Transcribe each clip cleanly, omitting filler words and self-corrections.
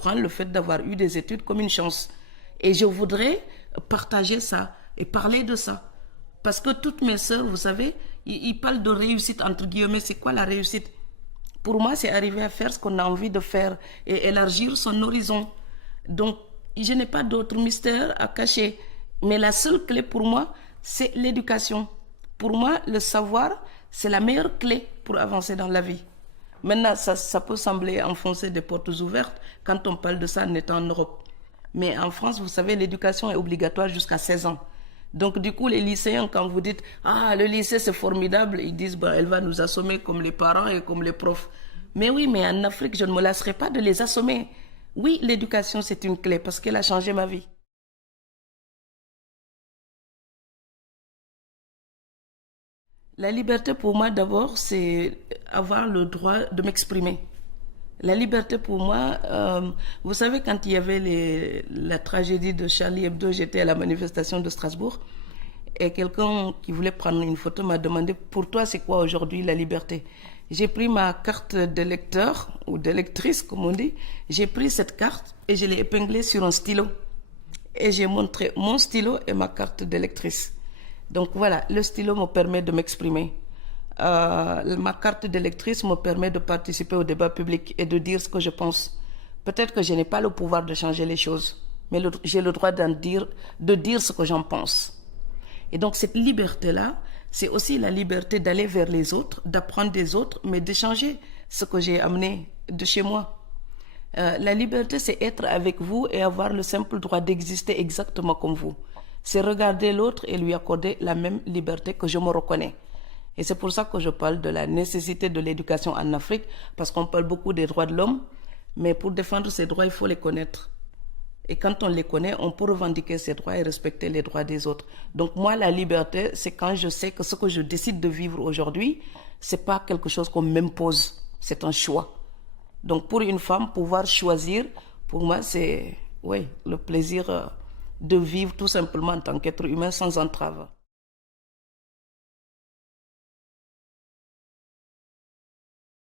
prends le fait d'avoir eu des études comme une chance. Et je voudrais partager ça et parler de ça. Parce que toutes mes sœurs, vous savez, ils parlent de réussite, entre guillemets. C'est quoi la réussite? Pour moi, c'est arriver à faire ce qu'on a envie de faire et élargir son horizon. Donc, je n'ai pas d'autre mystère à cacher. Mais la seule clé pour moi, c'est l'éducation. Pour moi, le savoir, c'est la meilleure clé pour avancer dans la vie. Maintenant, ça peut sembler enfoncer des portes ouvertes quand on parle de ça en étant en Europe. Mais en France, vous savez, l'éducation est obligatoire jusqu'à 16 ans. Donc du coup, les lycéens, quand vous dites « Ah, le lycée, c'est formidable », ils disent bah, « Elle va nous assommer comme les parents et comme les profs ». Mais oui, mais en Afrique, je ne me lasserai pas de les assommer. Oui, l'éducation, c'est une clé parce qu'elle a changé ma vie. La liberté pour moi, d'abord, c'est avoir le droit de m'exprimer. La liberté pour moi, vous savez, quand il y avait la tragédie de Charlie Hebdo, j'étais à la manifestation de Strasbourg et quelqu'un qui voulait prendre une photo m'a demandé pour toi c'est quoi aujourd'hui la liberté. J'ai pris ma carte d'électeur ou d'électrice comme on dit, j'ai pris cette carte et je l'ai épinglée sur un stylo et j'ai montré mon stylo et ma carte d'électrice. Donc voilà, le stylo me permet de m'exprimer. Ma carte d'électrice me permet de participer au débat public et de dire ce que je pense. Peut-être que je n'ai pas le pouvoir de changer les choses, mais j'ai le droit de dire ce que j'en pense. Et donc cette liberté-là, c'est aussi la liberté d'aller vers les autres, d'apprendre des autres, mais de changer ce que j'ai amené de chez moi. La liberté, c'est être avec vous et avoir le simple droit d'exister exactement comme vous. C'est regarder l'autre et lui accorder la même liberté que je me reconnais. Et c'est pour ça que je parle de la nécessité de l'éducation en Afrique, parce qu'on parle beaucoup des droits de l'homme, mais pour défendre ces droits, il faut les connaître. Et quand on les connaît, on peut revendiquer ces droits et respecter les droits des autres. Donc moi, la liberté, c'est quand je sais que ce que je décide de vivre aujourd'hui, c'est pas quelque chose qu'on m'impose, c'est un choix. Donc pour une femme, pouvoir choisir, pour moi, c'est oui, le plaisir de vivre tout simplement en tant qu'être humain sans entrave.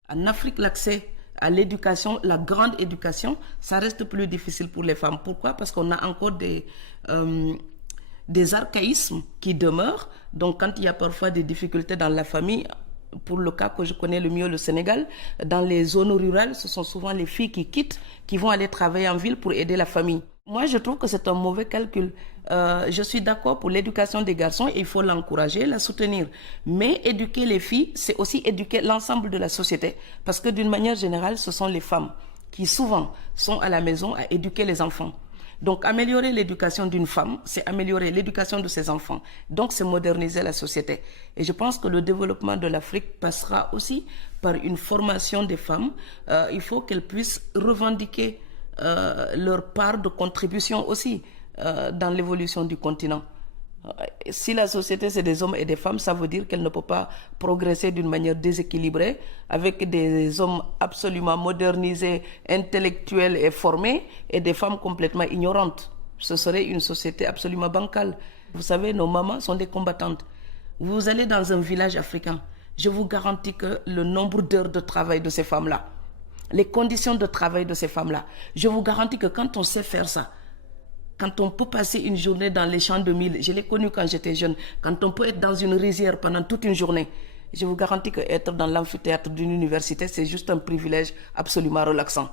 En Afrique, l'accès à l'éducation, la grande éducation, ça reste plus difficile pour les femmes. Pourquoi? Parce qu'on a encore des archaïsmes qui demeurent. Donc, quand il y a parfois des difficultés dans la famille, pour le cas que je connais le mieux, le Sénégal, dans les zones rurales, ce sont souvent les filles qui quittent, qui vont aller travailler en ville pour aider la famille. Moi, je trouve que c'est un mauvais calcul. Je suis d'accord pour l'éducation des garçons et il faut l'encourager, la soutenir. Mais éduquer les filles, c'est aussi éduquer l'ensemble de la société. Parce que d'une manière générale, ce sont les femmes qui souvent sont à la maison à éduquer les enfants. Donc améliorer l'éducation d'une femme, c'est améliorer l'éducation de ses enfants. Donc c'est moderniser la société. Et je pense que le développement de l'Afrique passera aussi par une formation des femmes. Il faut qu'elles puissent revendiquer leur part de contribution aussi dans l'évolution du continent. Si la société c'est des hommes et des femmes, ça veut dire qu'elle ne peut pas progresser d'une manière déséquilibrée avec des hommes absolument modernisés, intellectuels et formés et des femmes complètement ignorantes. Ce serait une société absolument bancale. Vous savez, nos mamans sont des combattantes. Vous allez dans un village africain, je vous garantis que le nombre d'heures de travail de ces femmes-là, les conditions de travail de ces femmes-là, je vous garantis que quand on sait faire ça, quand on peut passer une journée dans les champs de mil, je l'ai connu quand j'étais jeune, quand on peut être dans une rizière pendant toute une journée, je vous garantis qu'être dans l'amphithéâtre d'une université, c'est juste un privilège absolument relaxant.